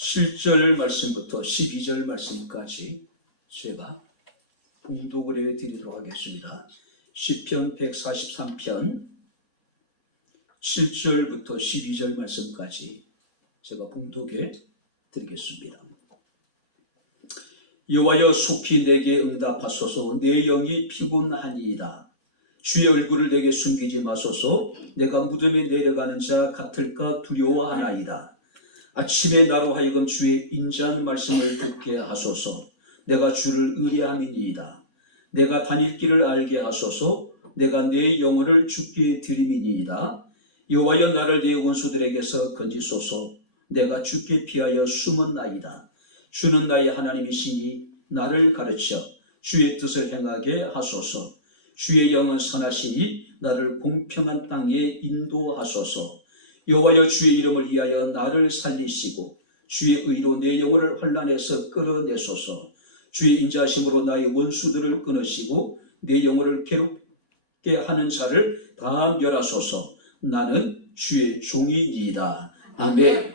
7절 말씀부터 12절 말씀까지 제가 봉독을 해드리도록 하겠습니다. 시편 143편 7절부터 12절 말씀까지 제가 봉독해 드리겠습니다. 여호와여, 속히 내게 응답하소서. 내 영이 피곤하니이다. 주의 얼굴을 내게 숨기지 마소서. 내가 무덤에 내려가는 자 같을까 두려워하나이다. 아침에 나로 하여금 주의 인자한 말씀을 듣게 하소서. 내가 주를 의뢰함이니이다. 내가 다닐 길을 알게 하소서. 내가 내 영혼을 주께 드림이니이다. 여호와여, 나를 내 원수들에게서 건지소서. 내가 주께 피하여 숨었나이다. 주는 나의 하나님이시니 나를 가르쳐 주의 뜻을 행하게 하소서. 주의 영은 선하시니 나를 공평한 땅에 인도하소서. 여호와여, 주의 이름을 위하여 나를 살리시고 주의 의로 내 영혼을 환난에서 끌어내소서. 주의 인자하심으로 나의 원수들을 끊으시고 내 영혼을 괴롭게 하는 자를 다 멸하소서. 나는 주의 종이니이다. 아멘.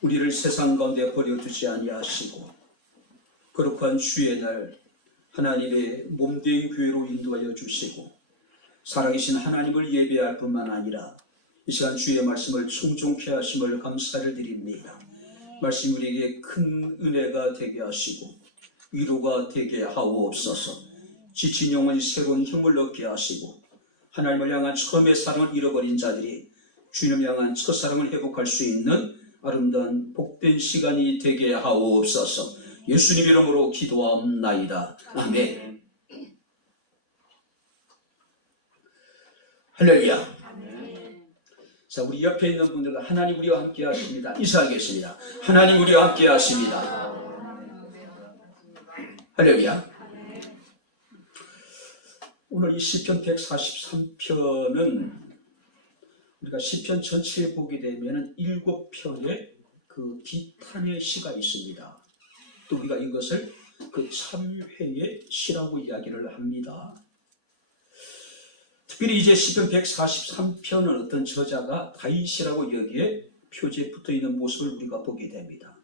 우리를 세상 가운데 버려두지 아니하시고 거룩한 주의 날 하나님의 몸된 교회로 인도하여 주시고 살아계신 하나님을 예배할 뿐만 아니라 이 시간 주의 말씀을 충족케 하심을 감사를 드립니다. 말씀 우리에게 큰 은혜가 되게 하시고 위로가 되게 하옵소서. 지친 영혼이 새로운 힘을 얻게 하시고 하나님을 향한 처음의 사랑을 잃어버린 자들이 주님을 향한 첫사랑을 회복할 수 있는 아름다운 복된 시간이 되게 하옵소서. 예수님 이름으로 기도하옵나이다. 아멘. 할렐루야. 자, 우리 옆에 있는 분들과 하나님 우리와 함께 하십니다. 인사하겠습니다. 하나님 우리와 함께 하십니다. 할렐루야. 오늘 이 시편 143편은 우리가 시편 전체에 보게 되면 7편의 그 비탄의 시가 있습니다. 또 우리가 이것을 그 참회의 시라고 이야기를 합니다. 특별히 이제 시편 143편은 어떤 저자가 다윗이라고 여기에 표지에 붙어 있는 모습을 우리가 보게 됩니다.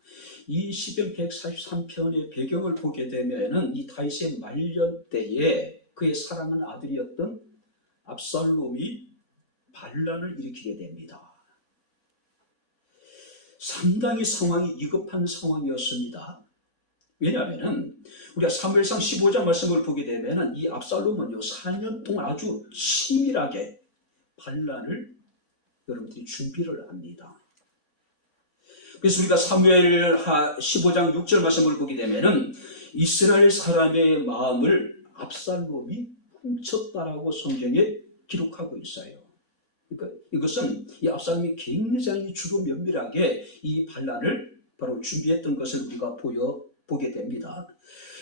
이 시편 143편의 배경을 보게 되면은 이 다윗의 말년 때에 그의 사랑하는 아들이었던 압살롬이 반란을 일으키게 됩니다. 상당히 상황이 위급한 상황이었습니다. 왜냐하면 우리가 사무엘상 15장 말씀을 보게 되면 이 압살롬은요 4년 동안 아주 치밀하게 반란을 여러분들이 준비를 합니다. 그래서 우리가 사무엘 15장 6절 말씀을 보게 되면 이스라엘 사람의 마음을 압살롬이 훔쳤다라고 성경에 기록하고 있어요. 그러니까 이것은 이 압살롬이 굉장히 주로 면밀하게 이 반란을 바로 준비했던 것을 우리가 보게 됩니다.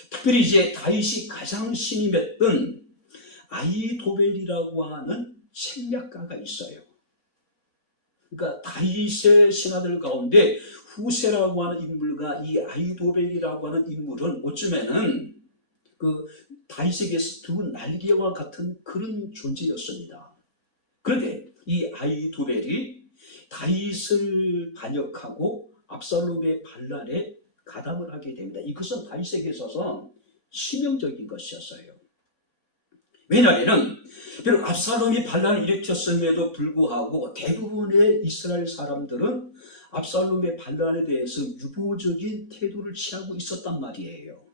특별히 이제 다윗이 가장 신임했던 아히도벨이라고 하는 책략가가 있어요. 그러니까 다윗의 신하들 가운데 후세라고 하는 인물과 이 아히도벨이라고 하는 인물은 어쩌면은 그 다윗에게서 두 날개와 같은 그런 존재였습니다. 그런데 이 아히도벨이 다윗을 반역하고 압살롬의 반란에 가담을 하게 됩니다. 이것은 다윗에게 있어서 치명적인 것이었어요. 왜냐하면 비록 압살롬이 반란을 일으켰음에도 불구하고 대부분의 이스라엘 사람들은 압살롬의 반란에 대해서 유보적인 태도를 취하고 있었단 말이에요.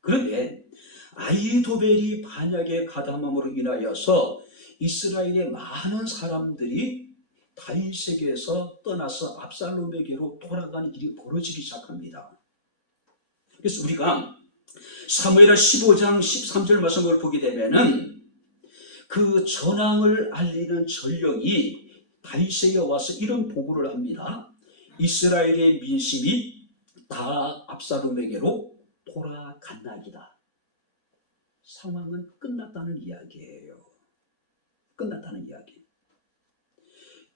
그런데 아히도벨이 반역에 가담함으로 인하여서 이스라엘의 많은 사람들이 다윗에게서 떠나서 압살롬에게로 돌아가는 일이 벌어지기 시작합니다. 그래서 우리가 사무엘하 15장 13절 말씀을 보게 되면은 그 전황을 알리는 전령이 다윗에게 와서 이런 보고를 합니다. 이스라엘의 민심이 다 압살롬에게로 돌아간나이다. 상황은 끝났다는 이야기예요. 끝났다는 이야기.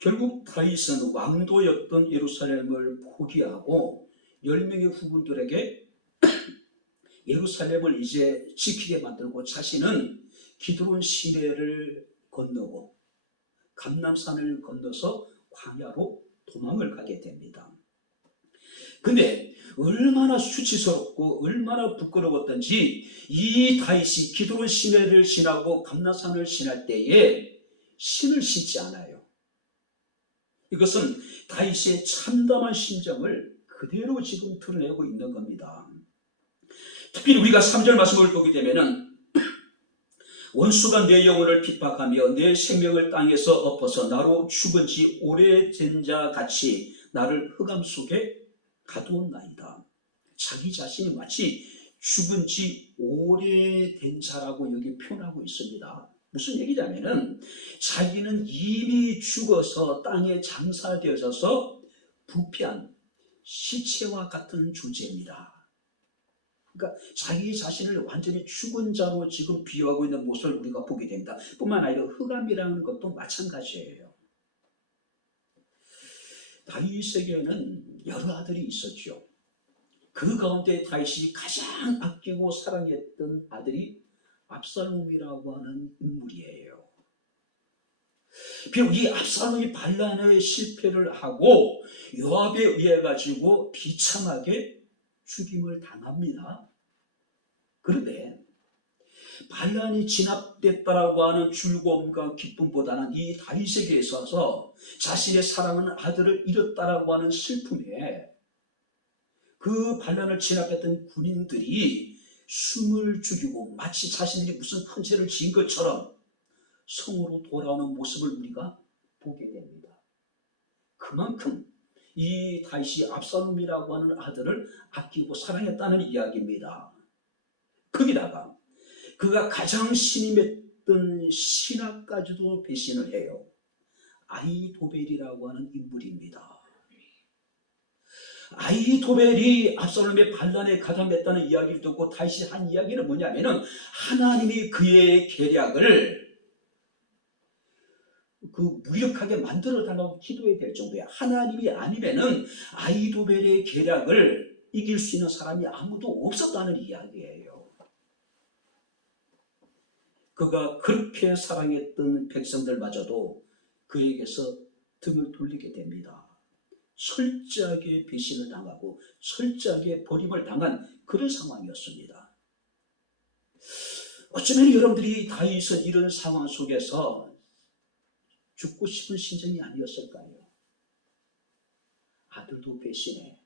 결국 다윗은 왕도였던 예루살렘을 포기하고 10명의 후군들에게 예루살렘을 이제 지키게 만들고 자신은 기드론 시내를 건너고 감람산을 건너서 광야로 도망을 가게 됩니다. 근데 얼마나 수치스럽고 얼마나 부끄러웠던지 이 다윗이 기드론 시내를 지나고 감나산을 지날 때에 신을 신지 않아요. 이것은 다윗의 참담한 심정을 그대로 지금 드러내고 있는 겁니다. 특별히 우리가 3절 말씀을 보게 되면은 원수가 내 영혼을 핍박하며 내 생명을 땅에서 엎어서 나로 죽은 지 오래된 자 같이 나를 흑암 속에 가두었나이다. 자기 자신이 마치 죽은 지 오래된 자라고 여기 표현하고 있습니다. 무슨 얘기냐면은 자기는 이미 죽어서 땅에 장사되어져서 부패한 시체와 같은 존재입니다. 그러니까 자기 자신을 완전히 죽은 자로 지금 비유하고 있는 모습을 우리가 보게 됩니다. 뿐만 아니라 흑암이라는 것도 마찬가지예요. 다윗에게는 여러 아들이 있었죠. 그 가운데 다윗이 가장 아끼고 사랑했던 아들이 압살롬이라고 하는 인물이에요. 비록 이 압살롬이 반란에 실패를 하고 요압에 의해 가지고 비참하게 죽임을 당합니다. 그런데 반란이 진압됐다라고 하는 즐거움과 기쁨보다는 이 다윗에게 있어서 자신의 사랑하는 아들을 잃었다라고 하는 슬픔에 그 반란을 진압했던 군인들이 숨을 죽이고 마치 자신들이 무슨 큰 죄를 지은 것처럼 성으로 돌아오는 모습을 우리가 보게 됩니다. 그만큼 이 다윗이 압살롬이라고 하는 아들을 아끼고 사랑했다는 이야기입니다. 거기다가 그가 가장 신임했던 신하까지도 배신을 해요. 아히도벨이라고 하는 인물입니다. 아히도벨이 압살롬의 반란에 가담했다는 이야기를 듣고 다윗이 한 이야기는 뭐냐면은 하나님이 그의 계략을 무력하게 만들어 달라고 기도해야 될 정도야. 하나님이 아니면은 아히도벨의 계략을 이길 수 있는 사람이 아무도 없었다는 이야기예요. 그가 그렇게 사랑했던 백성들마저도 그에게서 등을 돌리게 됩니다. 철저하게 배신을 당하고 철저하게 버림을 당한 그런 상황이었습니다. 어쩌면 여러분들이 다윗은 이런 상황 속에서 죽고 싶은 심정이 아니었을까요? 아들도 배신해.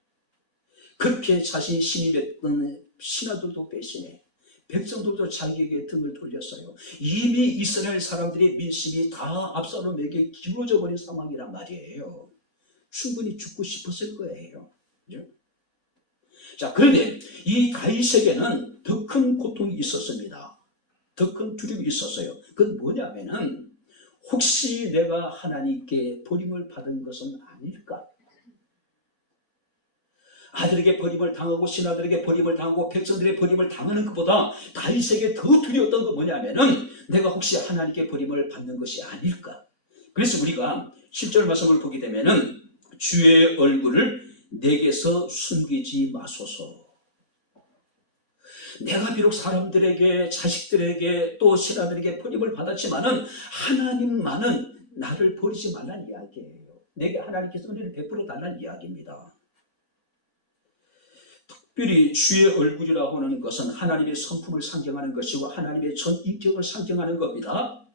그렇게 자신이 신임했던 신하들도 배신해. 백성들도 자기에게 등을 돌렸어요. 이미 이스라엘 사람들의 민심이 다 압살롬에게 기울어져 버린 상황이란 말이에요. 충분히 죽고 싶었을 거예요. 그죠? 자, 그런데 이 다윗에게는 더 큰 고통이 있었습니다. 더 큰 두려움이 있었어요. 그건 뭐냐면은 혹시 내가 하나님께 버림을 받은 것은 아닐까? 아들에게 버림을 당하고 신하들에게 버림을 당하고 백성들의 버림을 당하는 것보다 다윗에게 더 두려웠던 건 뭐냐면은 내가 혹시 하나님께 버림을 받는 것이 아닐까? 그래서 우리가 10절 말씀을 보게 되면은 주의 얼굴을 내게서 숨기지 마소서. 내가 비록 사람들에게 자식들에게 또 신하들에게 버림을 받았지만은 하나님만은 나를 버리지 말라는 이야기예요. 내게 하나님께서 은혜를 베풀어 달라는 이야기입니다. 특별히 주의 얼굴이라고 하는 것은 하나님의 성품을 상징하는 것이고 하나님의 전인격을 상징하는 겁니다.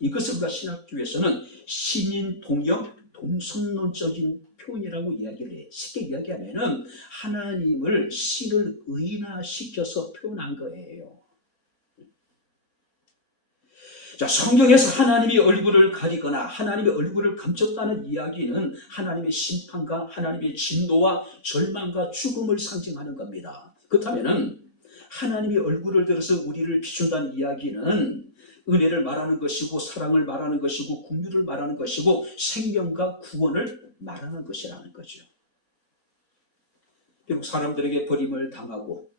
이것을 우리가 신학주에서는 신인 동형 동성론적인 표현이라고 이야기를 해. 쉽게 이야기하면은 하나님을 신을 의인화시켜서 표현한 거예요. 자, 성경에서 하나님이 얼굴을 가리거나 하나님의 얼굴을 감췄다는 이야기는 하나님의 심판과 하나님의 진노와 절망과 죽음을 상징하는 겁니다. 그렇다면은 하나님이 얼굴을 들어서 우리를 비춘다는 이야기는 은혜를 말하는 것이고 사랑을 말하는 것이고 긍휼을 말하는 것이고 생명과 구원을 말하는 것이라는 거죠. 결국 사람들에게 버림을 당하고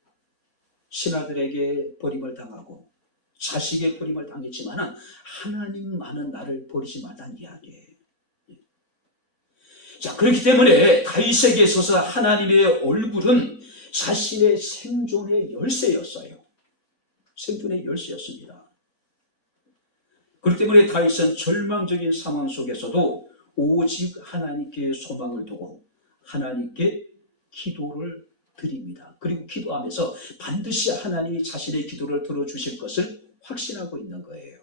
신하들에게 버림을 당하고 자식의 버림을 당했지만 하나님만은 나를 버리지 말라는 이야기예요. 자, 그렇기 때문에 다윗에게 있어서 하나님의 얼굴은 자신의 생존의 열쇠였어요. 생존의 열쇠였습니다. 그렇기 때문에 다윗은 절망적인 상황 속에서도 오직 하나님께 소망을 두고 하나님께 기도를 드립니다. 그리고 기도하면서 반드시 하나님이 자신의 기도를 들어주실 것을 확신하고 있는 거예요.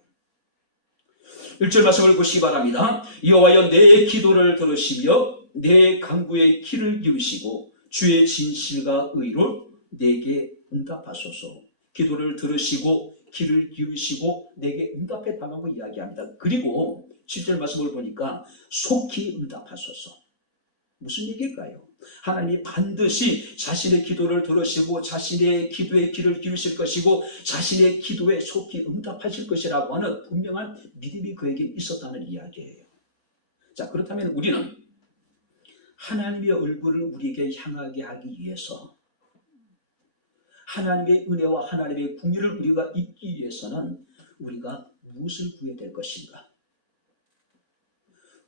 1절 말씀을 보시기 바랍니다. 여호와여 내 기도를 들으시며 내 간구의 귀를 기울이시고 주의 진실과 의로 내게 응답하소서. 기도를 들으시고 귀를 기울이시고 내게 응답해 달라고 이야기합니다. 그리고 7절 말씀을 보니까 속히 응답하소서. 무슨 얘기일까요? 하나님이 반드시 자신의 기도를 들으시고 자신의 기도에 귀를 기울이실 것이고 자신의 기도에 속히 응답하실 것이라고 하는 분명한 믿음이 그에게 있었다는 이야기예요. 자, 그렇다면 우리는 하나님의 얼굴을 우리에게 향하게 하기 위해서, 하나님의 은혜와 하나님의 궁유를 우리가 입기 위해서는 우리가 무엇을 구해야 될 것인가?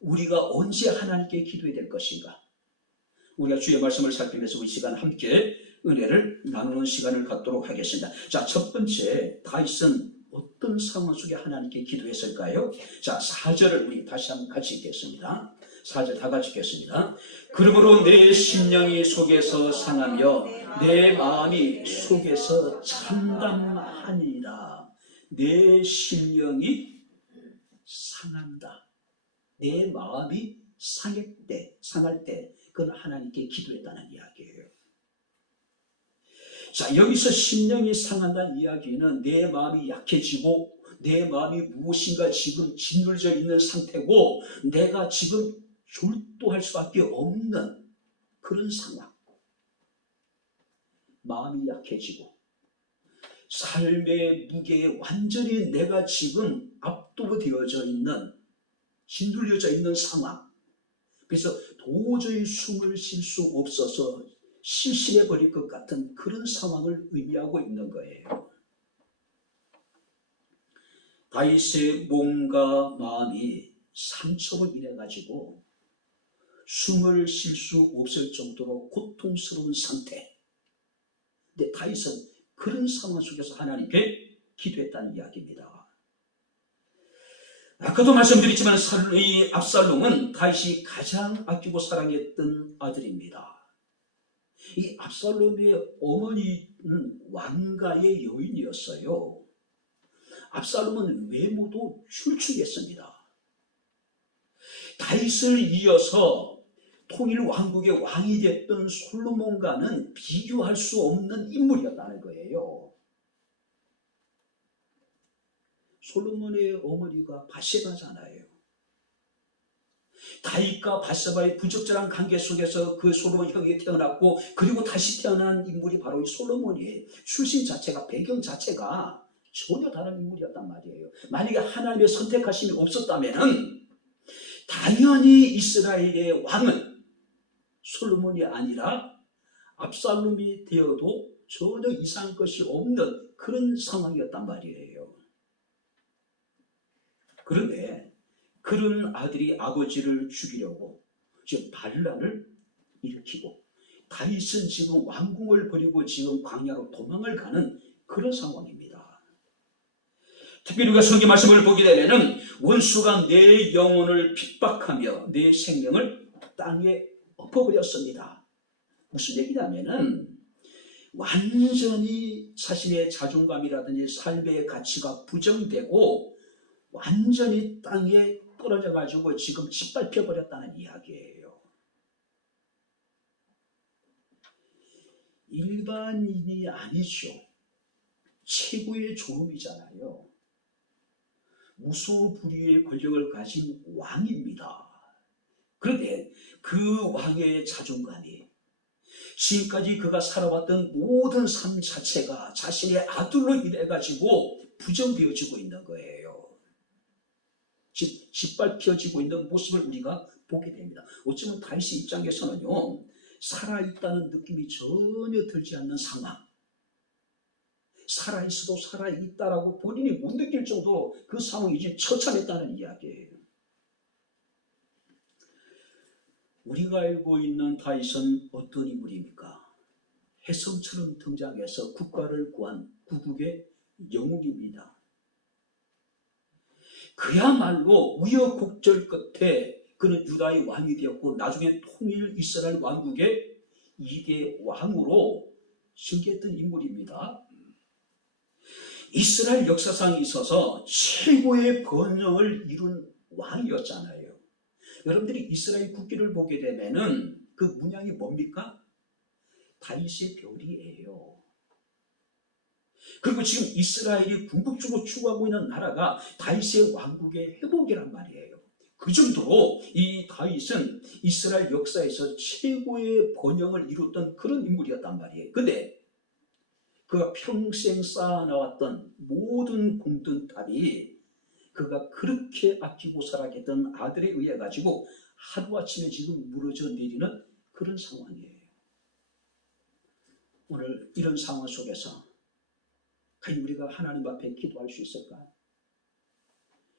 우리가 언제 하나님께 기도해야 될 것인가? 우리가 주의 말씀을 살피면서 이 시간 함께 은혜를 나누는 시간을 갖도록 하겠습니다. 자, 첫 번째, 다윗은 어떤 상황 속에 하나님께 기도했을까요? 자, 4절을 우리 다시 한번 같이 읽겠습니다. 4절 다 같이 읽겠습니다. 그러므로 내 심령이 속에서 상하며 내 마음이 속에서 참담하니라. 내 심령이 상한다. 내 마음이 상할 때 그건 하나님께 기도했다는 이야기예요. 자, 여기서 심령이 상한다는 이야기는 내 마음이 약해지고 내 마음이 무엇인가 지금 짓눌려 있는 상태고 내가 지금 졸도할 수밖에 없는 그런 상황. 마음이 약해지고 삶의 무게에 완전히 내가 지금 압도되어져 있는, 짓눌려져 있는 상황. 그래서 도저히 숨을 쉴 수 없어서 실신해 버릴 것 같은 그런 상황을 의미하고 있는 거예요. 다윗의 몸과 마음이 상처로 인해 가지고 숨을 쉴 수 없을 정도로 고통스러운 상태. 근데 다윗은 그런 상황 속에서 하나님께 기도했다는 이야기입니다. 아까도 말씀드렸지만 이 압살롬은 다윗이 가장 아끼고 사랑했던 아들입니다. 이 압살롬의 어머니는 왕가의 여인이었어요. 압살롬은 외모도 출중했습니다. 다윗을 이어서 통일 왕국의 왕이 됐던 솔로몬과는 비교할 수 없는 인물이었다는 거예요. 솔로몬의 어머니가 바세바잖아요. 다윗과 바세바의 부적절한 관계 속에서 그 솔로몬 형이 태어났고 그리고 다시 태어난 인물이 바로 이 솔로몬이에요. 출신 자체가, 배경 자체가 전혀 다른 인물이었단 말이에요. 만약에 하나님의 선택하심이 없었다면 당연히 이스라엘의 왕은 솔로몬이 아니라 압살롬이 되어도 전혀 이상할 것이 없는 그런 상황이었단 말이에요. 그런데 그런 아들이 아버지를 죽이려고 지금 반란을 일으키고 다윗은 지금 왕궁을 버리고 지금 광야로 도망을 가는 그런 상황입니다. 특별히 우리가 성경 말씀을 보게 되면 원수가 내 영혼을 핍박하며 내 생명을 땅에 엎어버렸습니다. 무슨 얘기냐면은 완전히 자신의 자존감이라든지 삶의 가치가 부정되고 완전히 땅에 떨어져 가지고 지금 짓밟혀 버렸다는 이야기예요. 일반인이 아니죠. 최고의 존엄이잖아요. 무소불위의 권력을 가진 왕입니다. 그런데 그 왕의 자존감이 지금까지 그가 살아왔던 모든 삶 자체가 자신의 아들로 인해 가지고 부정되어지고 있는 거예요. 짓밟혀지고 있는 모습을 우리가 보게 됩니다. 어쩌면 다윗의 입장에서는요, 살아있다는 느낌이 전혀 들지 않는 상황, 살아있어도 살아있다라고 본인이 못 느낄 정도로 그 상황이 이제 처참했다는 이야기예요. 우리가 알고 있는 다윗은 어떤 인물입니까? 혜성처럼 등장해서 국가를 구한 구국의 영웅입니다. 그야말로 우여곡절 끝에 그는 유다의 왕이 되었고 나중에 통일 이스라엘 왕국의 2대 왕으로 승계했던 인물입니다. 이스라엘 역사상에 있어서 최고의 번영을 이룬 왕이었잖아요. 여러분들이 이스라엘 국기를 보게 되면은 그 문양이 뭡니까? 다윗의 별이에요. 그리고 지금 이스라엘이 궁극적으로 추구하고 있는 나라가 다윗의 왕국의 회복이란 말이에요. 그 정도로 이 다윗은 이스라엘 역사에서 최고의 번영을 이뤘던 그런 인물이었단 말이에요. 근데 그가 평생 쌓아나왔던 모든 공든탑이 그가 그렇게 아끼고 사랑했던 아들에 의해 가지고 하루아침에 지금 무너져 내리는 그런 상황이에요. 오늘 이런 상황 속에서 과연 우리가 하나님 앞에 기도할 수 있을까?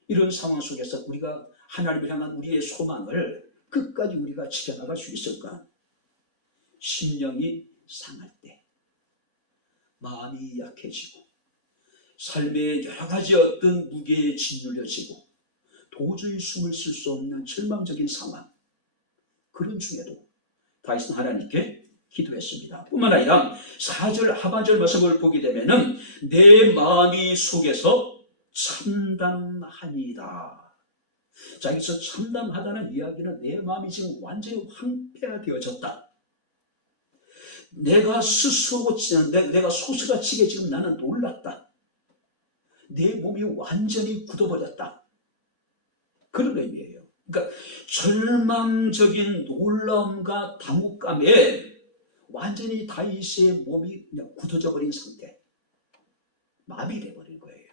이런 상황 속에서 우리가 하나님을 향한 우리의 소망을 끝까지 우리가 지켜나갈 수 있을까? 심령이 상할 때, 마음이 약해지고 삶의 여러 가지 어떤 무게에 짓눌려지고 도저히 숨을 쉴 수 없는 절망적인 상황, 그런 중에도 다윗은 하나님께 기도했습니다. 뿐만 아니라 4절 하반절 말씀을 보게 되면은 내 마음이 속에서 참담하니이다. 자, 여기서 참담하다는 이야기는 내 마음이 지금 완전히 황폐화되어졌다. 내가 스스로 내가 소스라치게 지금 나는 놀랐다. 내 몸이 완전히 굳어버렸다. 그런 의미예요. 그러니까 절망적인 놀라움과 당혹감에 완전히 다윗의 몸이 그냥 굳어져 버린 상태, 마비돼 버린 거예요.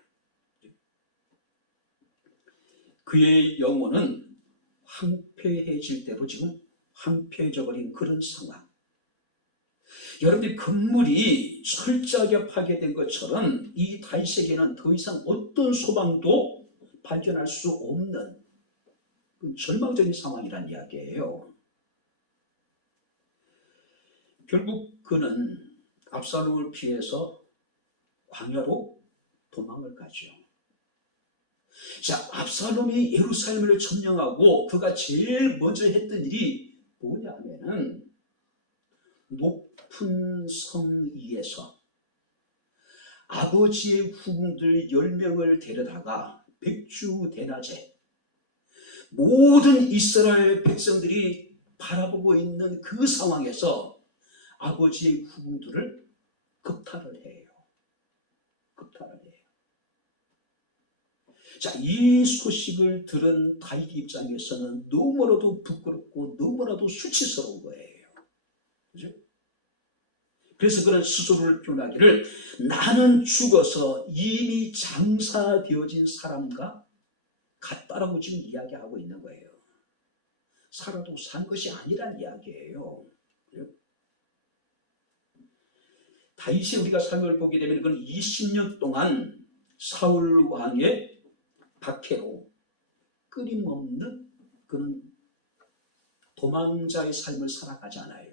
그의 영혼은 황폐해질 대로 지금 황폐해져 버린 그런 상황. 여러분들 건물이 철저하게 파괴된 것처럼 이 다윗에게는 더 이상 어떤 소망도 발견할 수 없는 절망적인 상황이란 이야기예요. 결국 그는 압살롬을 피해서 광야로 도망을 가죠. 자, 압살롬이 예루살렘을 점령하고 그가 제일 먼저 했던 일이 뭐냐 하면은 높은 성 위에서 아버지의 후궁들 10명을 데려다가 백주대낮에 모든 이스라엘 백성들이 바라보고 있는 그 상황에서 아버지의 후궁들을 겁탈을 해요. 겁탈을 해요. 자, 이 소식을 들은 다윗 입장에서는 너무나도 부끄럽고 너무나도 수치스러운 거예요. 그죠? 그래서 그런 스스로를 표현하기를 나는 죽어서 이미 장사되어진 사람과 같다라고 지금 이야기하고 있는 거예요. 살아도 산 것이 아니란 이야기예요. 다윗이 우리가 삶을 보게 되면 그건 20년 동안 사울 왕의 박해로 끊임없는 그런 도망자의 삶을 살아가잖아요.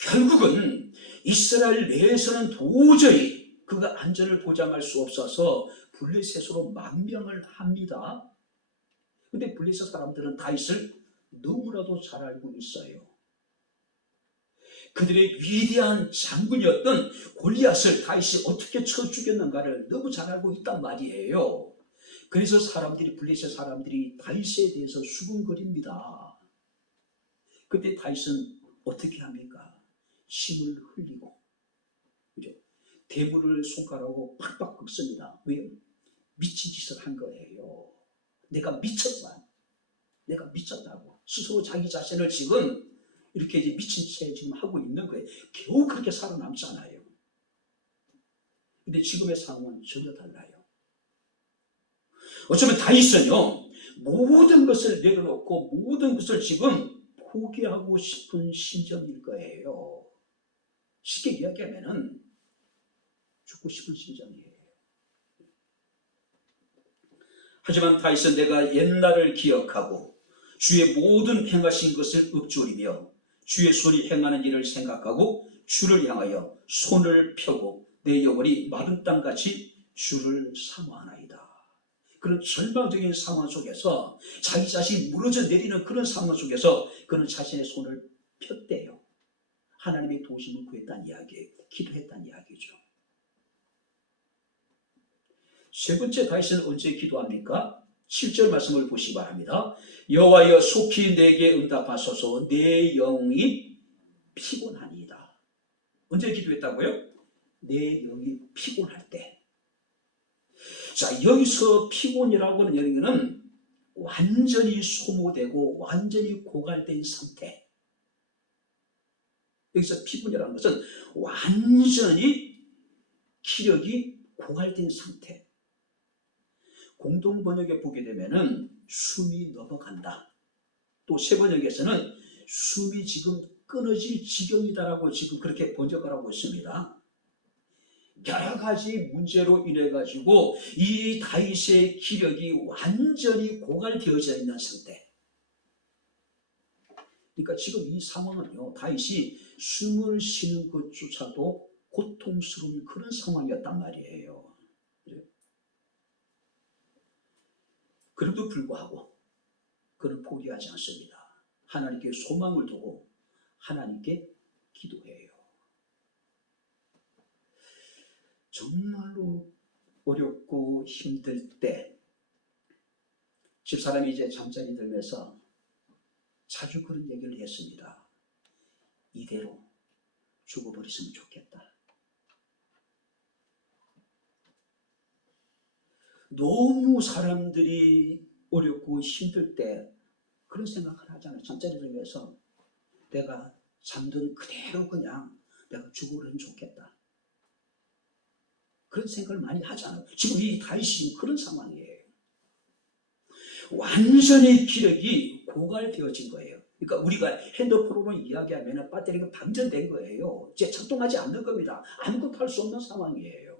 결국은 이스라엘 내에서는 도저히 그가 안전을 보장할 수 없어서 블레셋으로 망명을 합니다. 근데 블레셋 사람들은 다윗을 너무나도 잘 알고 있어요. 그들의 위대한 장군이었던 골리앗을 다윗이 어떻게 쳐 죽였는가를 너무 잘 알고 있단 말이에요. 그래서 블레셋 사람들이 다윗에 대해서 수군거립니다. 그때 다윗은 어떻게 합니까? 힘을 흘리고, 그죠? 대물을 손가락으로 팍팍 긁습니다. 왜요? 미친 짓을 한 거예요. 내가 미쳤다. 내가 미쳤다고. 스스로 자기 자신을 지금 이렇게 이제 미친 채 지금 하고 있는 거예요. 겨우 그렇게 살아남잖아요. 근데 지금의 상황은 전혀 달라요. 어쩌면 다윗은요, 모든 것을 내려놓고 모든 것을 지금 포기하고 싶은 심정일 거예요. 쉽게 이야기하면은 죽고 싶은 심정이에요. 하지만 다윗은 내가 옛날을 기억하고 주의 모든 행하신 것을 읊조리며 주의 손이 행하는 일을 생각하고 주를 향하여 손을 펴고 내 영혼이 마른 땅같이 주를 사모하나이다. 그런 절망적인 상황 속에서 자기 자신이 무너져 내리는 그런 상황 속에서 그는 자신의 손을 폈대요. 하나님의 도우심을 구했다는 이야기예요. 기도했다는 이야기죠. 세 번째 다윗은 언제 기도합니까? 7절 말씀을 보시기 바랍니다. 여호와여 속히 내게 응답하소서 내 영이 피곤하니이다. 언제 기도했다고요? 내 영이 피곤할 때. 자, 여기서 피곤이라고 하는 얘기는 완전히 소모되고 완전히 고갈된 상태. 여기서 피곤이라는 것은 완전히 기력이 고갈된 상태. 공동 번역에 보게 되면은 숨이 넘어간다. 또 세 번역에서는 숨이 지금 끊어질 지경이다라고 지금 그렇게 번역을 하고 있습니다. 여러 가지 문제로 인해 가지고 이 다윗의 기력이 완전히 고갈되어져 있는 상태. 그러니까 지금 이 상황은요, 다윗이 숨을 쉬는 것조차도 고통스러운 그런 상황이었단 말이에요. 그럼에도 불구하고 그는 포기하지 않습니다. 하나님께 소망을 두고 하나님께 기도해요. 정말로 어렵고 힘들 때 집사람이 이제 잠자리 들면서 자주 그런 얘기를 했습니다. 이대로 죽어버렸으면 좋겠다. 너무 사람들이 어렵고 힘들 때 그런 생각을 하잖아요. 잠자리 들면서 내가 잠든 그대로 그냥 내가 죽어버리면 좋겠다. 그런 생각을 많이 하잖아요. 지금 이 다윗이 그런 상황이에요. 완전히 기력이 고갈되어진 거예요. 그러니까 우리가 핸드폰으로 이야기하면 배터리가 방전된 거예요. 이제 작동하지 않는 겁니다. 아무것도 할 수 없는 상황이에요.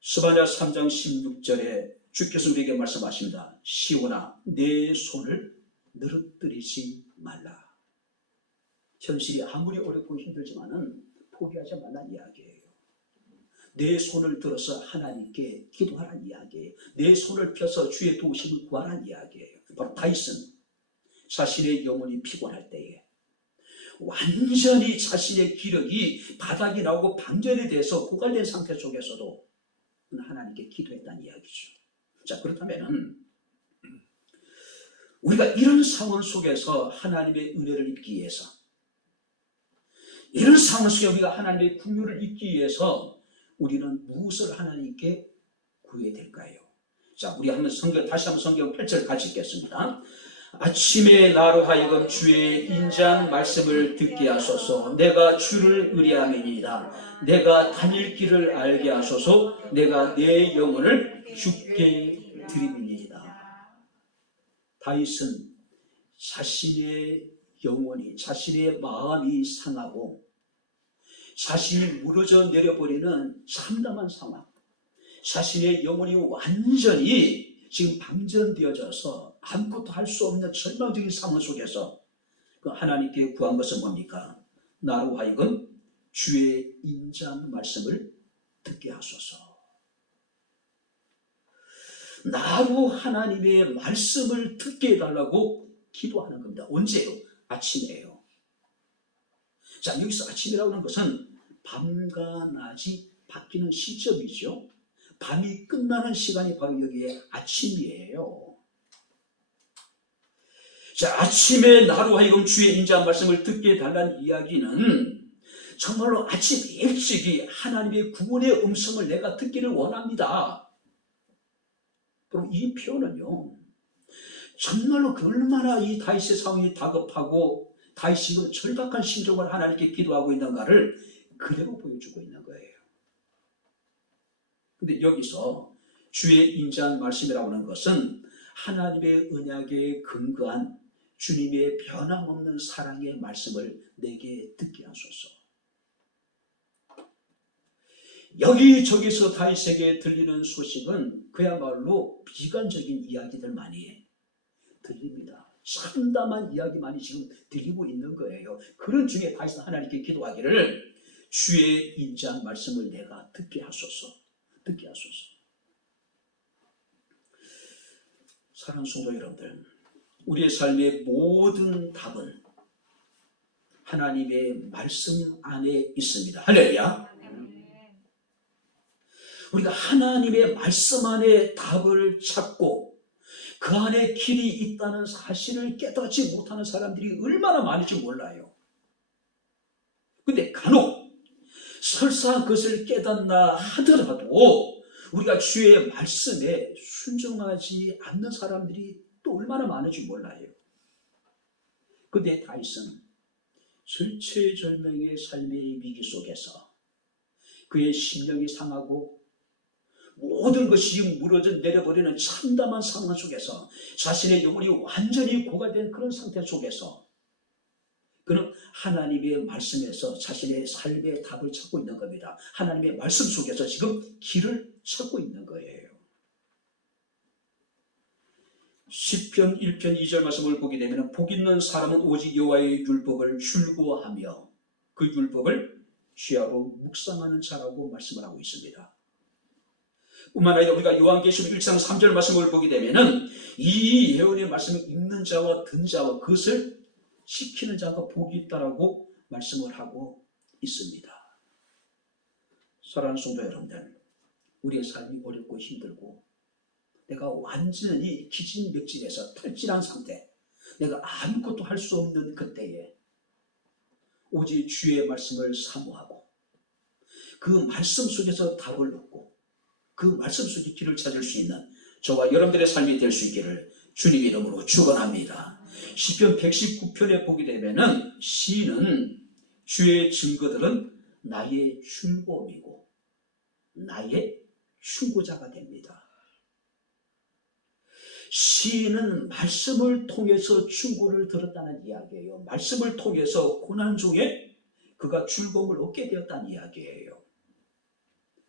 스바냐 3장 16절에 주께서 우리에게 말씀하십니다. 시온아 내 손을 늘어뜨리지 말라. 현실이 아무리 어렵고 힘들지만은 포기하지 말라는 이야기예요. 내 손을 들어서 하나님께 기도하라는 이야기예요. 내 손을 펴서 주의 도우심을 구하라는 이야기예요. 바로 다윗은 자신의 영혼이 피곤할 때에 완전히 자신의 기력이 바닥이 나오고 방전이 돼서 고갈된 상태 속에서도 하나님께 기도했다는 이야기죠. 자, 그렇다면 우리가 이런 상황 속에서 하나님의 은혜를 입기 위해서, 이런 상황 속에 우리가 하나님의 긍휼을 입기 위해서 우리는 무엇을 하나님께 구해야 될까요? 자, 우리 다시 한번 성경 8절 같이 읽겠습니다. 아침에 나로 하여금 주의 인자한 말씀을 듣게 하소서. 내가 주를 의뢰함이니이다. 내가 다닐 길을 알게 하소서. 내가 내 영혼을 주께 드리니이다. 다윗은 자신의 영혼이, 자신의 마음이 상하고 자신이 무너져 내려버리는 참담한 상황, 자신의 영혼이 완전히 지금 방전되어져서 아무것도 할 수 없는 절망적인 상황 속에서 그 하나님께 구한 것은 뭡니까? 나로 하여금 주의 인자한 말씀을 듣게 하소서. 나로 하나님의 말씀을 듣게 해달라고 기도하는 겁니다. 언제요? 아침에요. 자, 여기서 아침이라고 하는 것은 밤과 낮이 바뀌는 시점이죠. 밤이 끝나는 시간이 바로 여기에 아침이에요. 자, 아침에 나로 하여금 주의 인자한 말씀을 듣게 해달라는 이야기는 정말로 아침 일찍이 하나님의 구원의 음성을 내가 듣기를 원합니다. 그럼 이 표현은요, 정말로 얼마나 이 다윗의 상황이 다급하고 다윗이 절박한 심정을 하나님께 기도하고 있는가를 그대로 보여주고 있는 거예요. 근데 여기서 주의 인자한 말씀이라고 하는 것은 하나님의 언약에 근거한 주님의 변함없는 사랑의 말씀을 내게 듣게 하소서. 여기저기서 다윗에게 들리는 소식은 그야말로 비관적인 이야기들만이 들립니다. 참담한 이야기만이 지금 들리고 있는 거예요. 그런 중에 다윗은 하나님께 기도하기를 주의 인자한 말씀을 내가 듣게 하소서. 듣게 하소서. 사랑하는 성도 여러분들, 우리의 삶의 모든 답은 하나님의 말씀 안에 있습니다. 할렐루야. 우리가 하나님의 말씀 안에 답을 찾고 그 안에 길이 있다는 사실을 깨닫지 못하는 사람들이 얼마나 많은지 몰라요. 근데 간혹 설사 그것을 깨닫나 하더라도 우리가 주의 말씀에 순종하지 않는 사람들이 또 얼마나 많은지 몰라요. 근데 다윗은 절체절명의 삶의 위기 속에서 그의 심령이 상하고 모든 것이 무너져 내려버리는 참담한 상황 속에서 자신의 영혼이 완전히 고갈된 그런 상태 속에서 그는 하나님의 말씀에서 자신의 삶의 답을 찾고 있는 겁니다. 하나님의 말씀 속에서 지금 길을 찾고 있는 거예요. 시편 1편 2절 말씀을 보게 되면 복 있는 사람은 오직 여호와의 율법을 즐거워하며 그 율법을 취하로 묵상하는 자라고 말씀을 하고 있습니다. 뿐만 아니라 우리가 요한계시록 1장 3절 말씀을 보게 되면 이 예언의 말씀을 읽는 자와 듣는 자와 그것을 지키는 자가 복이 있다라고 말씀을 하고 있습니다. 사랑하는 성도 여러분들, 우리의 삶이 어렵고 힘들고 내가 완전히 기진맥진해서 탈진한 상태, 내가 아무것도 할 수 없는 그때에 오직 주의 말씀을 사모하고 그 말씀 속에서 답을 얻고 그 말씀 속에 길을 찾을 수 있는 저와 여러분들의 삶이 될 수 있기를 주님 이름으로 축원합니다. 시편 119편에 보게 되면은 시인은 주의 증거들은 나의 즐거움이고 나의 충고자가 됩니다. 시인은 말씀을 통해서 충고를 들었다는 이야기예요. 말씀을 통해서 고난 중에 그가 즐거움을 얻게 되었다는 이야기예요.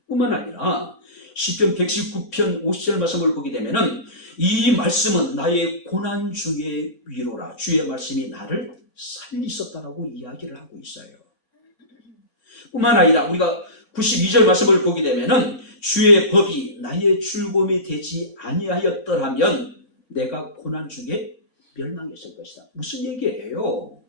뿐만 아니라 시편 119편 50절 말씀을 보게 되면은 이 말씀은 나의 고난 중의 위로라. 주의 말씀이 나를 살리셨다라고 이야기를 하고 있어요. 뿐만 아니라 우리가 92절 말씀을 보게 되면은 주의 법이 나의 즐거움이 되지 아니하였더라면 내가 고난 중에 멸망했을 것이다. 무슨 얘기예요?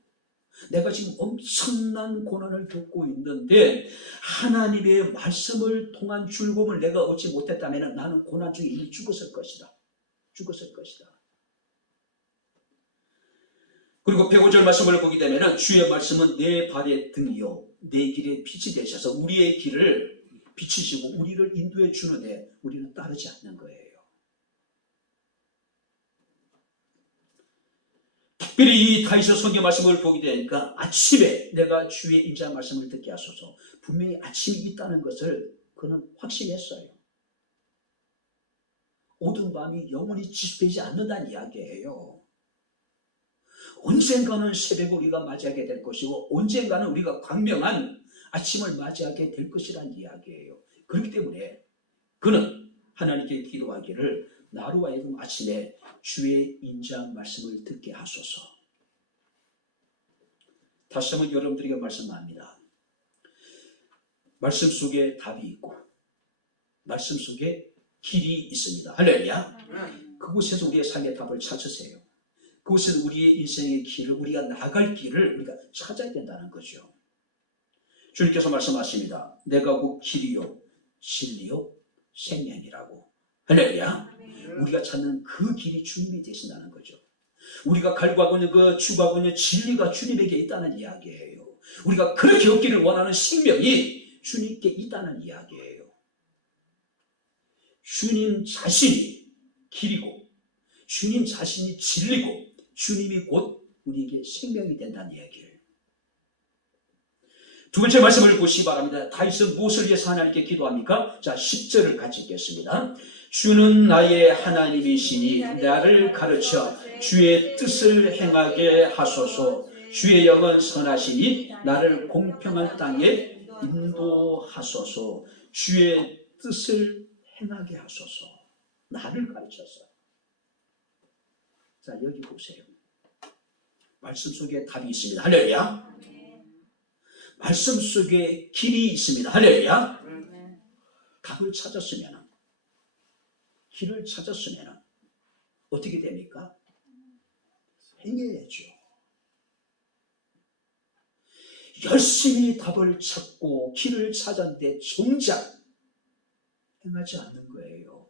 내가 지금 엄청난 고난을 겪고 있는데 하나님의 말씀을 통한 즐거움을 내가 얻지 못했다면 나는 고난 중에 이미 죽었을 것이다. 죽었을 것이다. 그리고 105절 말씀을 보게 되면 주의 말씀은 내 발의 등이요 내 길에 빛이 되셔서 우리의 길을 비추시고 우리를 인도해 주는데 우리는 따르지 않는 거예요. 특별히 이 다윗의 성경 말씀을 보게 되니까 아침에 내가 주의 인자의 말씀을 듣게 하소서. 분명히 아침이 있다는 것을 그는 확신했어요. 오든 밤이 영원히 지속되지 않는다는 이야기예요. 언젠가는 새벽을 우리가 맞이하게 될 것이고 언젠가는 우리가 광명한 아침을 맞이하게 될 것이라는 이야기예요. 그렇기 때문에 그는 하나님께 기도하기를 나로 하여금 아침에 주의 인자한 말씀을 듣게 하소서. 다시 한번 여러분들에게 말씀합니다. 말씀 속에 답이 있고 말씀 속에 길이 있습니다. 할렐루야. 그곳에서 우리의 삶의 답을 찾으세요. 그곳에서 우리의 인생의 길을 우리가 나갈 길을 우리가 찾아야 된다는 거죠. 주님께서 말씀하십니다. 내가 곧 길이요 진리요 생명이라고. 할렐루야. 우리가 찾는 그 길이 주님이 되신다는 거죠. 우리가 갈구하고 있는 그 추구하고 있는 진리가 주님에게 있다는 이야기예요. 우리가 그렇게 얻기를 원하는 생명이 주님께 있다는 이야기예요. 주님 자신이 길이고 주님 자신이 진리고 주님이 곧 우리에게 생명이 된다는 이야기예요. 두 번째 말씀을 보시기 바랍니다. 다윗은 무엇을 위해서 하나님께 기도합니까? 자, 10절을 같이 읽겠습니다. 주는 나의 하나님이시니 나를 가르쳐 주의 뜻을 행하게 하소서. 주의 영은 선하시니 나를 공평한 땅에 인도하소서. 주의 뜻을 행하게 하소서. 나를 가르쳐서. 자, 여기 보세요. 말씀 속에 답이 있습니다. 할렐루야. 말씀 속에 길이 있습니다. 할렐루야. 답을 찾았으면, 길을 찾았으면 어떻게 됩니까? 행해야죠. 열심히 답을 찾고 길을 찾았는데 정작 행하지 않는 거예요.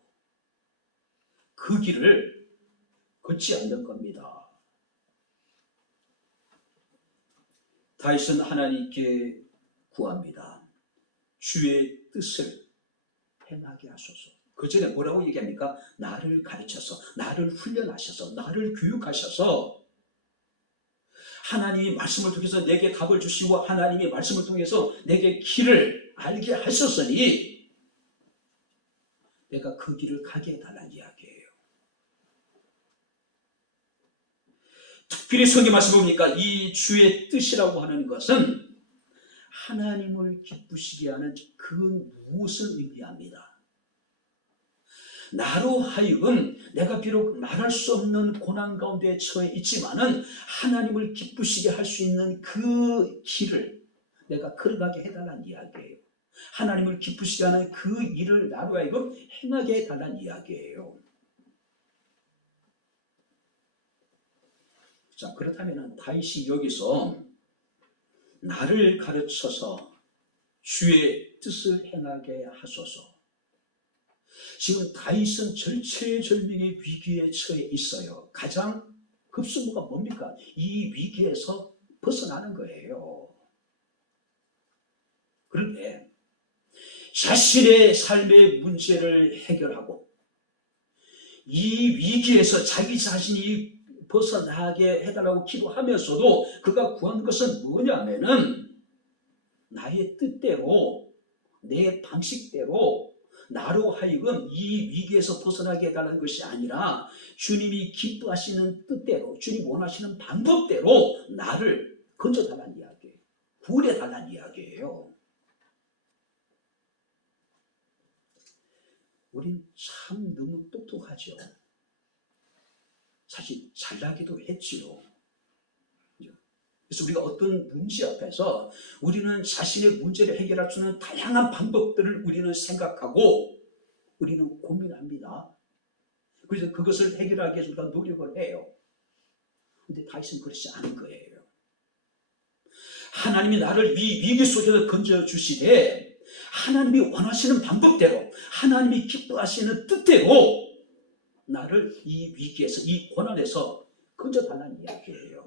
그 길을 걷지 않는 겁니다. 다윗은 하나님께 구합니다. 주의 뜻을 행하게 하소서. 그 전에 뭐라고 얘기합니까? 나를 가르쳐서, 나를 훈련하셔서, 나를 교육하셔서 하나님이 말씀을 통해서 내게 답을 주시고 하나님이 말씀을 통해서 내게 길을 알게 하셨으니 내가 그 길을 가게 해달라는 이야기예요. 특별히 성경 말씀 보니까 이 주의 뜻이라고 하는 것은 하나님을 기쁘시게 하는 그 무엇을 의미합니다. 나로 하여금 내가 비록 말할 수 없는 고난 가운데 처해 있지만은 하나님을 기쁘시게 할 수 있는 그 길을 내가 걸어가게 해달라는 이야기예요. 하나님을 기쁘시게 하는 그 일을 나로 하여금 행하게 해달라는 이야기예요. 자, 그렇다면 다윗이 여기서 나를 가르쳐서 주의 뜻을 행하게 하소서. 지금 다윗은 절체절명의 위기에 처해 있어요. 가장 급선무가 뭡니까? 이 위기에서 벗어나는 거예요. 그런데 자신의 삶의 문제를 해결하고 이 위기에서 자기 자신이 벗어나게 해달라고 기도하면서도 그가 구한 것은 뭐냐면은 나의 뜻대로 내 방식대로 나로 하여금 이 위기에서 벗어나게 해달라는 것이 아니라 주님이 기뻐하시는 뜻대로 주님 원하시는 방법대로 나를 건져달라는 이야기예요. 구원해달라는 이야기예요. 우린 참 너무 똑똑하죠. 사실 잘나기도 했지요. 그래서 우리가 어떤 문제 앞에서 우리는 자신의 문제를 해결할 수 있는 다양한 방법들을 우리는 생각하고 우리는 고민합니다. 그래서 그것을 해결하기 위해서 우리가 노력을 해요. 그런데 다윗은 그렇지 않은 거예요. 하나님이 나를 이 위기 속에서 건져주시되 하나님이 원하시는 방법대로 하나님이 기뻐하시는 뜻대로 나를 이 위기에서 이 고난에서 건져달라는 이야기예요.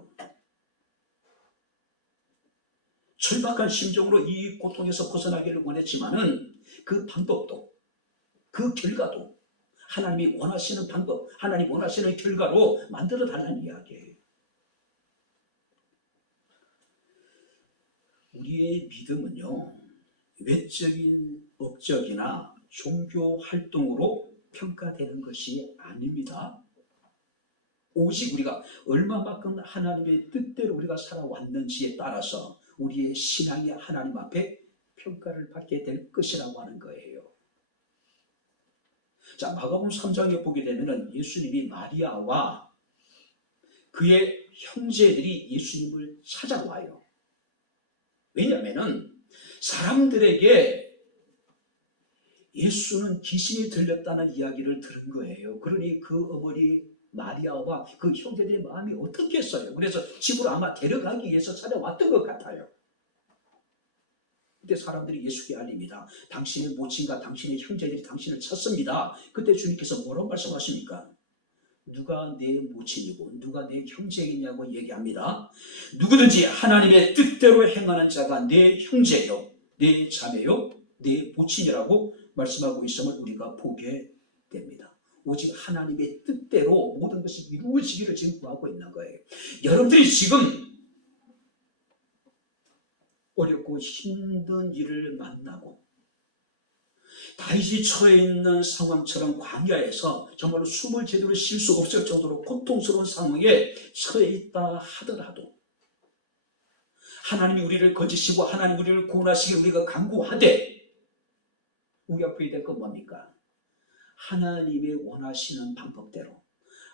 절박한 심정으로 이 고통에서 벗어나기를 원했지만은 그 방법도 그 결과도 하나님이 원하시는 방법, 하나님이 원하시는 결과로 만들어 달라는 이야기예요. 우리의 믿음은요, 외적인 업적이나 종교 활동으로 평가되는 것이 아닙니다. 오직 우리가 얼마만큼 하나님의 뜻대로 우리가 살아왔는지에 따라서 우리의 신앙이 하나님 앞에 평가를 받게 될 것이라고 하는 거예요. 자, 마가복음 3장에 보게 되면 예수님이 마리아와 그의 형제들이 예수님을 찾아와요. 왜냐하면 사람들에게 예수는 귀신이 들렸다는 이야기를 들은 거예요. 그러니 그 어머니 마리아와 그 형제들의 마음이 어떻겠어요? 그래서 집으로 아마 데려가기 위해서 찾아왔던 것 같아요. 그때 사람들이 예수께 알립니다. 당신의 모친과 당신의 형제들이 당신을 찾습니다. 그때 주님께서 뭐라고 말씀하십니까? 누가 내 모친이고 누가 내 형제이냐고 얘기합니다. 누구든지 하나님의 뜻대로 행하는 자가 내 형제요, 내 자매요, 내 모친이라고 말씀하고 있음을 우리가 보게 됩니다. 오직 하나님의 뜻대로 모든 것이 이루어지기를 지금 구하고 있는 거예요. 여러분들이 지금 어렵고 힘든 일을 만나고 다윗이 처해 있는 상황처럼 광야에서 정말로 숨을 제대로 쉴 수 없을 정도로 고통스러운 상황에 처해 있다 하더라도 하나님이 우리를 건지시고 하나님 우리를 구원하시길 우리가 간구하되 우리가 구해야 될 건 뭡니까? 하나님의 원하시는 방법대로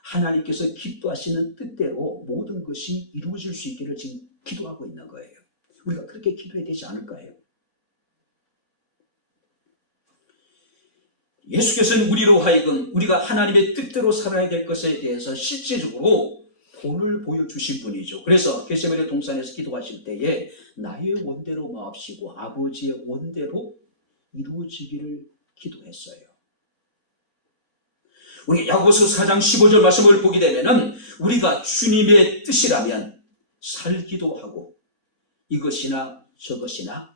하나님께서 기뻐하시는 뜻대로 모든 것이 이루어질 수 있기를 지금 기도하고 있는 거예요. 우리가 그렇게 기도해야 되지 않을까요? 예수께서는 우리로 하여금 우리가 하나님의 뜻대로 살아야 될 것에 대해서 실제적으로 본을 보여주신 분이죠. 그래서 겟세마네 동산에서 기도하실 때에 나의 원대로 마옵시고 아버지의 원대로 이루어지기를 기도했어요. 우리 야고보서 4장 15절 말씀을 보게 되면은 우리가 주님의 뜻이라면 살기도 하고 이것이나 저것이나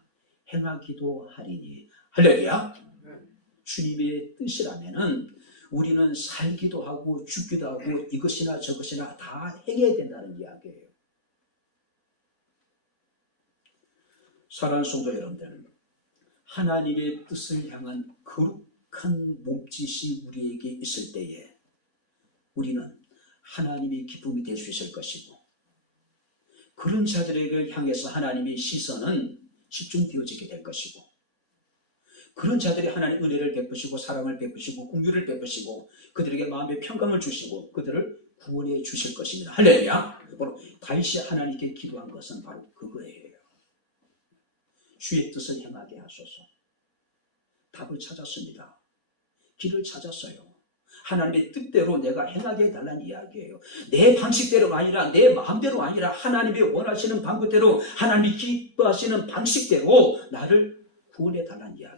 행하기도 하리니. 할렐루야. 주님의 뜻이라면은 우리는 살기도 하고 죽기도 하고 이것이나 저것이나 다 행해야 된다는 이야기예요. 사랑하는 성도 여러분들, 하나님의 뜻을 향한 거룩한 몸짓이 우리에게 있을 때에 우리는 하나님의 기쁨이 될 수 있을 것이고, 그런 자들에게 향해서 하나님의 시선은 집중되어지게 될 것이고, 그런 자들이 하나님 은혜를 베푸시고 사랑을 베푸시고 긍휼을 베푸시고 그들에게 마음의 평강을 주시고 그들을 구원해 주실 것입니다. 할렐루야. 바로 다윗이 하나님께 기도한 것은 바로 그거예요. 주의 뜻을 행하게 하소서. 답을 찾았습니다. 길을 찾았어요. 하나님의 뜻대로 내가 행하게 해달라는 이야기예요. 내 방식대로가 아니라 내 마음대로 아니라 하나님이 원하시는 방법대로 하나님이 기뻐하시는 방식대로 나를 구원해 달라는 이야기예요.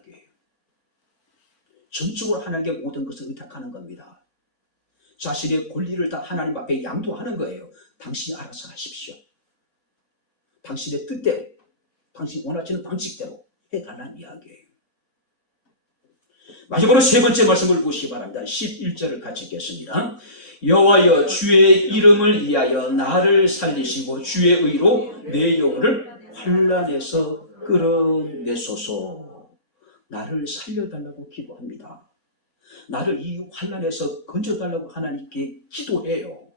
전적으로 하나님께 모든 것을 의탁하는 겁니다. 자신의 권리를 다 하나님 앞에 양도하는 거예요. 당신이 알아서 하십시오. 당신의 뜻대로, 당신이 원하시는 방식대로 해달라는 이야기예요. 마지막으로 세 번째 말씀을 보시기 바랍니다. 11절을 같이 읽겠습니다. 여호와여 주의 이름을 위하여 나를 살리시고 주의 의로 내 영혼을 환난에서 끌어내소서. 나를 살려달라고 기도합니다. 나를 이 환난에서 건져달라고 하나님께 기도해요.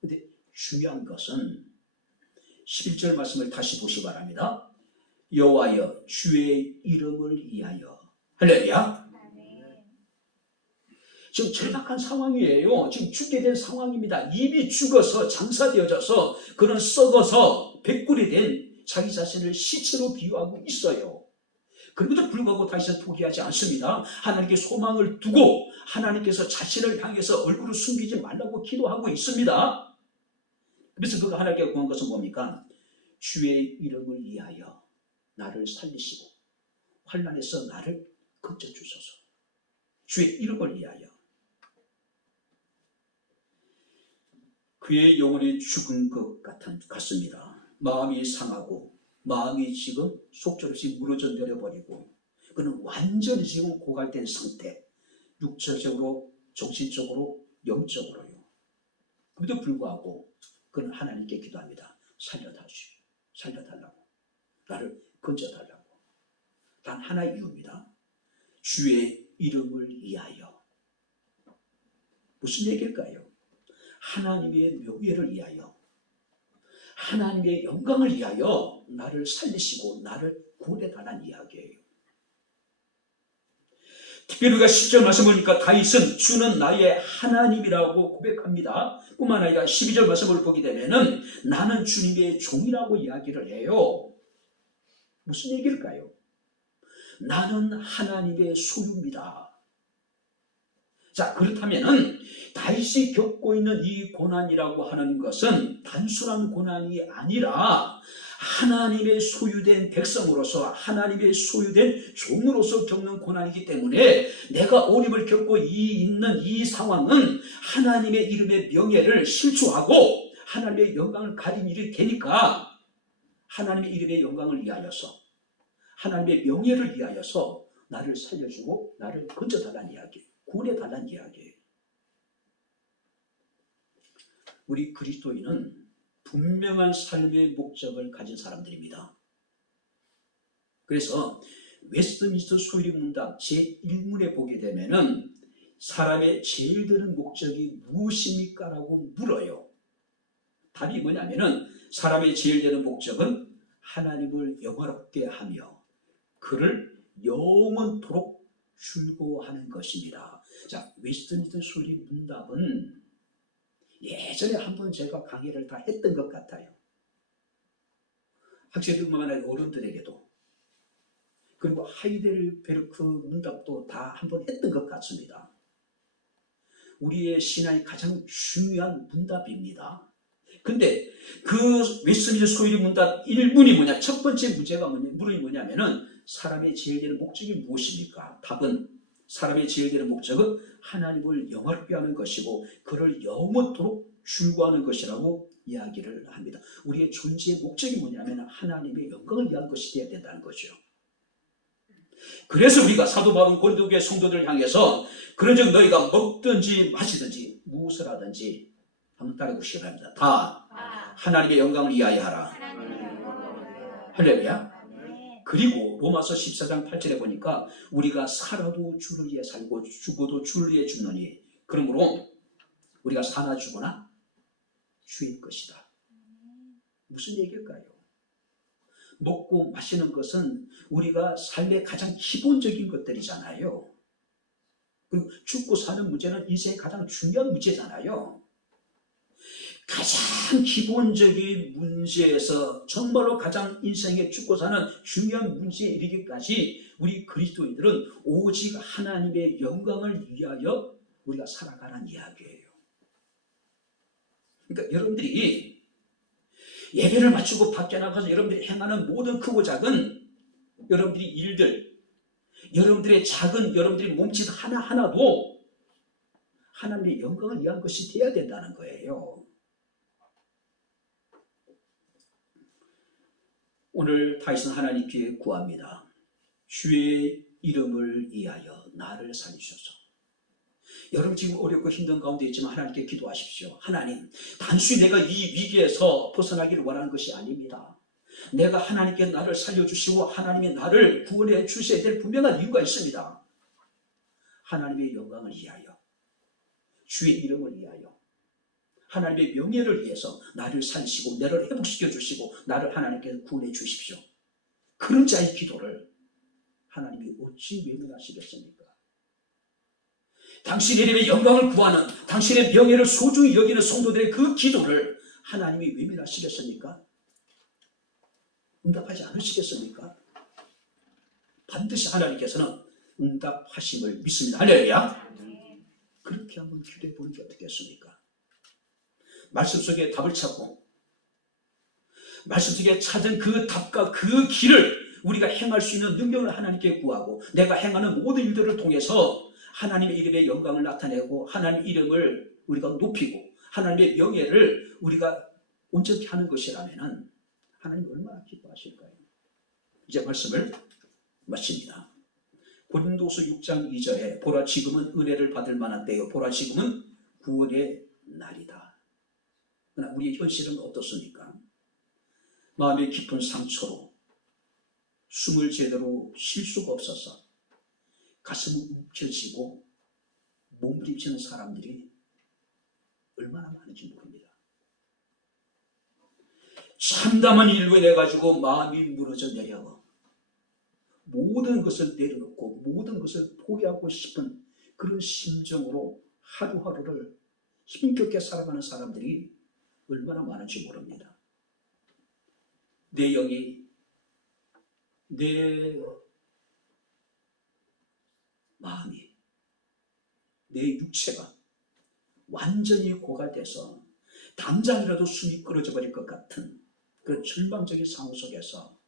그런데 중요한 것은 11절 말씀을 다시 보시기 바랍니다. 여호와여 주의 이름을 위하여. 할렐루야. 지금 절박한 상황이에요. 지금 죽게 된 상황입니다. 입이 죽어서 장사되어져서 그는 썩어서 백굴이 된 자기 자신을 시체로 비유하고 있어요. 그럼에도 불구하고 다윗은 포기하지 않습니다. 하나님께 소망을 두고 하나님께서 자신을 향해서 얼굴을 숨기지 말라고 기도하고 있습니다. 그래서 그가 하나님께 구한 것은 뭡니까? 주의 이름을 위하여 나를 살리시고 환난에서 나를 건져주소서. 주의 이름을 위하여. 그의 영혼이 죽은 것 같습니다. 마음이 상하고 마음이 지금 속절없이 무너져 내려버리고 그는 완전히 지금 고갈된 상태. 육체적으로, 정신적으로, 영적으로요. 그럼에도 불구하고 그는 하나님께 기도합니다. 살려달라고. 나를 건져달라고. 단 하나의 이유입니다. 주의 이름을 위하여. 무슨 얘기일까요? 하나님의 명예를 위하여, 하나님의 영광을 위하여 나를 살리시고 나를 구원해달라는 이야기예요. 특별히 우리가 10절 말씀을 보니까 다윗은 주는 나의 하나님이라고 고백합니다. 뿐만 아니라 12절 말씀을 보게 되면은 나는 주님의 종이라고 이야기를 해요. 무슨 얘기일까요? 나는 하나님의 소유입니다. 자, 그렇다면은 다윗이 겪고 있는 이 고난이라고 하는 것은 단순한 고난이 아니라 하나님의 소유된 백성으로서, 하나님의 소유된 종으로서 겪는 고난이기 때문에 내가 어려움을 겪고 있는 이 상황은 하나님의 이름의 명예를 실추하고 하나님의 영광을 가린 일이 되니까 하나님의 이름의 영광을 위하여서, 하나님의 명예를 위하여서 나를 살려주고 나를 건져달라는 이야기, 구원해달라는 이야기예요. 우리 그리스도인은 분명한 삶의 목적을 가진 사람들입니다. 그래서 웨스트민스터 소유리 문답 제1문에 보게 되면은 사람의 제일 드는 목적이 무엇입니까? 라고 물어요. 답이 뭐냐면은 사람의 제일 되는 목적은 하나님을 영화롭게 하며 그를 영원토록 즐거워하는 것입니다. 자, 웨스트민스터 소유리 문답은 예전에 한번 제가 강의를 다 했던 것 같아요. 학생들뿐만 아니라 어른들에게도. 그리고 하이델베르크 문답도 다 한번 했던 것 같습니다. 우리의 신앙이 가장 중요한 문답입니다. 근데 그 웨스트민스터 소유리 문답 1문이 뭐냐? 첫 번째 문제가 물음이 뭐냐면은 사람의 제일되는 목적이 무엇입니까? 답은 사람의 제일되는 목적은 하나님을 영화롭게 하는 것이고 그를 영원토록 즐거워하는 것이라고 이야기를 합니다. 우리의 존재의 목적이 뭐냐면 하나님의 영광을 위한 것이 되어야 된다는 거죠. 그래서 우리가 사도 바울은 고린도교회 성도들을 향해서 그런즉 너희가 먹든지 마시든지 무엇을 하든지 한번 따라해보시기 바랍니다. 다 하나님의 영광을 위하여 하라. 할렐루야. 그리고 로마서 14장 8절에 보니까 우리가 살아도 주를 위해 살고 죽어도 주를 위해 죽느니 그러므로 우리가 사나 죽으나 주의 것이다. 무슨 얘기일까요? 먹고 마시는 것은 우리가 삶의 가장 기본적인 것들이잖아요. 그리고 죽고 사는 문제는 인생의 가장 중요한 문제잖아요. 가장 기본적인 문제에서 정말로 가장 인생에 죽고 사는 중요한 문제에 이르기까지 우리 그리스도인들은 오직 하나님의 영광을 위하여 우리가 살아가는 이야기예요. 그러니까 여러분들이 예배를 마치고 밖에 나가서 여러분들이 행하는 모든 크고 작은 여러분들이 일들, 여러분들의 작은 여러분들의 몸짓 하나하나도 하나님의 영광을 위한 것이 되어야 된다는 거예요. 오늘 다시는 하나님께 구합니다. 주의 이름을 위하여 나를 살리소서. 여러분 지금 어렵고 힘든 가운데 있지만 하나님께 기도하십시오. 하나님, 단순히 내가 이 위기에서 벗어나기를 원하는 것이 아닙니다. 내가 하나님께 나를 살려주시고 하나님이 나를 구원해 주셔야 될 분명한 이유가 있습니다. 하나님의 영광을 위하여, 주의 이름을 위하여, 하나님의 명예를 위해서 나를 살리시고 나를 회복시켜 주시고 나를 하나님께 구원해 주십시오. 그런 자의 기도를 하나님이 어찌 외면하시겠습니까? 당신의 이름의 영광을 구하는, 당신의 명예를 소중히 여기는 성도들의 그 기도를 하나님이 외면하시겠습니까? 응답하지 않으시겠습니까? 반드시 하나님께서는 응답하심을 믿습니다. 할렐루야. 그렇게 한번 기도해 보는 게 어떻겠습니까? 말씀 속에 답을 찾고 말씀 속에 찾은 그 답과 그 길을 우리가 행할 수 있는 능력을 하나님께 구하고 내가 행하는 모든 일들을 통해서 하나님의 이름의 영광을 나타내고 하나님의 이름을 우리가 높이고 하나님의 명예를 우리가 온전히 하는 것이라면 하나님 얼마나 기뻐하실까요? 이제 말씀을 마칩니다. 고린도서 6장 2절에 보라 지금은 은혜를 받을 만한 때요 보라 지금은 구원의 날이다. 그러나 우리의 현실은 어떻습니까? 마음의 깊은 상처로 숨을 제대로 쉴 수가 없어서 가슴이 움켜쥐고 몸부림치는 사람들이 얼마나 많은지 모릅니다. 참담한 일로 인해 가지고 마음이 무너져 내려와 모든 것을 내려놓고 모든 것을 포기하고 싶은 그런 심정으로 하루하루를 힘겹게 살아가는 사람들이 얼마나 많은지 모릅니다. 내 영이, 내 마음이, 내 육체가 완전히 고갈돼서 당장이라도 숨이 끊어져 버릴 것 같은 그런 절망적인 상황 속에서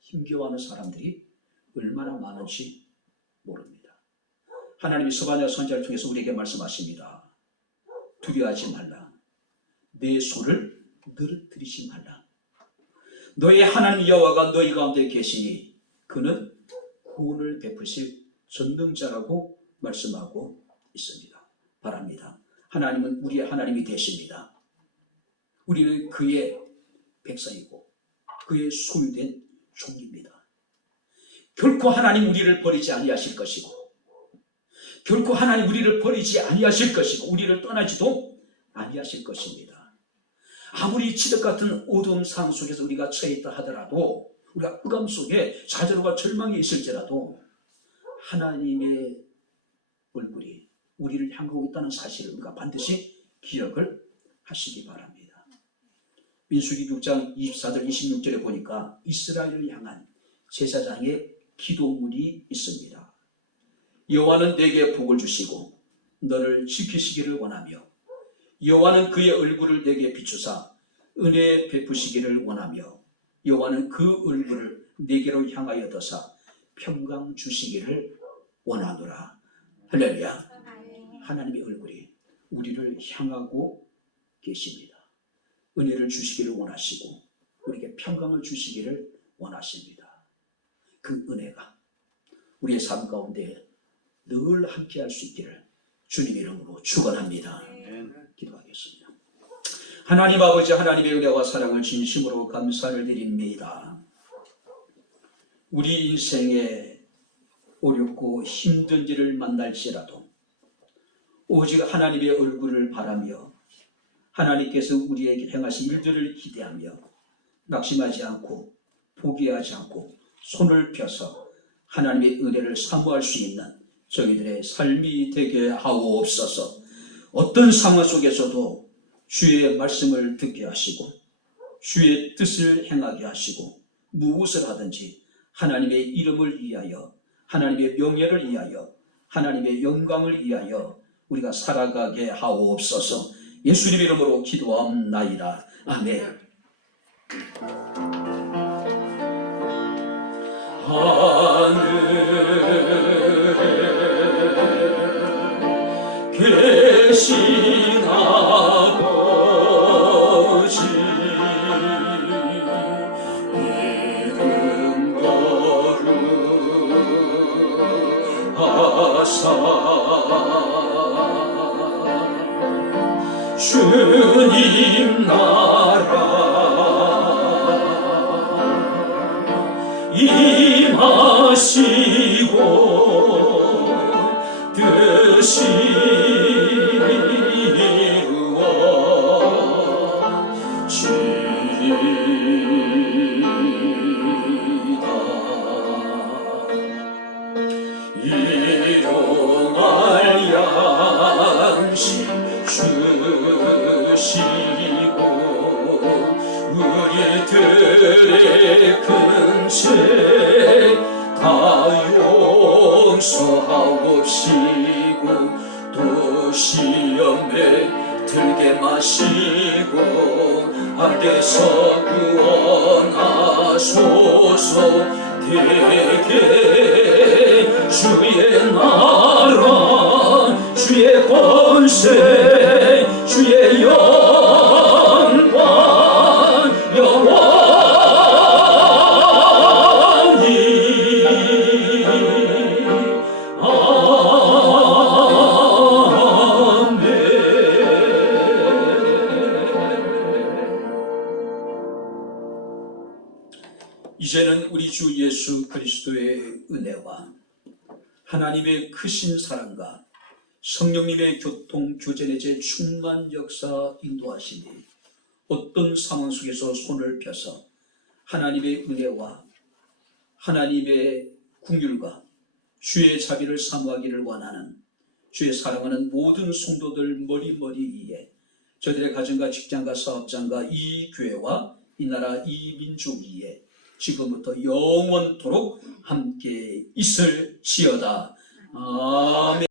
힘겨워하는 사람들이 얼마나 많은지 모릅니다. 하나님이 스바냐 선지자를 통해서 우리에게 말씀하십니다. 두려워하지 말라. 내 손을 늘어뜨리지 말라. 너의 하나님 여호와가 너희 가운데 계시니 그는 구원을 베푸실 전능자라고 말씀하고 있습니다. 바랍니다. 하나님은 우리의 하나님이 되십니다. 우리는 그의 백성이고 그의 소유된 종입니다. 결코 하나님 우리를 버리지 아니하실 것이고 결코 하나님 우리를 버리지 아니하실 것이고 우리를 떠나지도 아니하실 것입니다. 아무리 지적 같은 어두운 상황 속에서 우리가 처해 있다 하더라도 우리가 흑암 속에 좌절과 절망이 있을지라도 하나님의 얼굴이 우리를 향하고 있다는 사실을 우리가 반드시 기억을 하시기 바랍니다. 민수기 6장 24절 26절에 보니까 이스라엘을 향한 제사장의 기도문이 있습니다. 여호와는 내게 복을 주시고 너를 지키시기를 원하며 여호와는 그의 얼굴을 내게 비추사 은혜 베푸시기를 원하며 여호와는 그 얼굴을 내게로 향하여 드사 평강 주시기를 원하노라. 할렐루야. 하나님의 얼굴이 우리를 향하고 계십니다. 은혜를 주시기를 원하시고 우리에게 평강을 주시기를 원하십니다. 그 은혜가 우리의 삶 가운데 늘 함께할 수 있기를 주님 이름으로 축원합니다. 기도하겠습니다. 하나님 아버지, 하나님의 은혜와 사랑을 진심으로 감사를 드립니다. 우리 인생에 어렵고 힘든 일을 만날지라도 오직 하나님의 얼굴을 바라며 하나님께서 우리에게 행하신 일들을 기대하며 낙심하지 않고 포기하지 않고 손을 펴서 하나님의 은혜를 사모할 수 있는 저희들의 삶이 되게 하옵소서. 어떤 상황 속에서도 주의 말씀을 듣게 하시고 주의 뜻을 행하게 하시고 무엇을 하든지 하나님의 이름을 위하여 하나님의 명예를 위하여 하나님의 영광을 위하여 우리가 살아가게 하옵소서. 예수님 이름으로 기도하옵나이다. 아멘. 하늘에 계신 아버지 이름 거룩하사 주님 나라 임하시고 뜻이 이루어지다. 일용할 양식 주시고 우리들의 큰 죄 다 용서하옵시고 또 시험에 들게 마시고 악에서 구원하소서. 되게 주의 나라 주의 권세 주의 영광 영원히 아멘. 이제는 우리 주 예수 그리스도의 은혜와 하나님의 크신 사랑과 성령님의 교통 교제의 제 충만 역사 인도하시니 어떤 상황 속에서 손을 펴서 하나님의 은혜와 하나님의 긍휼과 주의 자비를 사모하기를 원하는 주의 사랑하는 모든 성도들 머리머리 위에 저들의 가정과 직장과 사업장과 이 교회와 이 나라 이 민족 위에 지금부터 영원토록 함께 있을지어다. 아멘.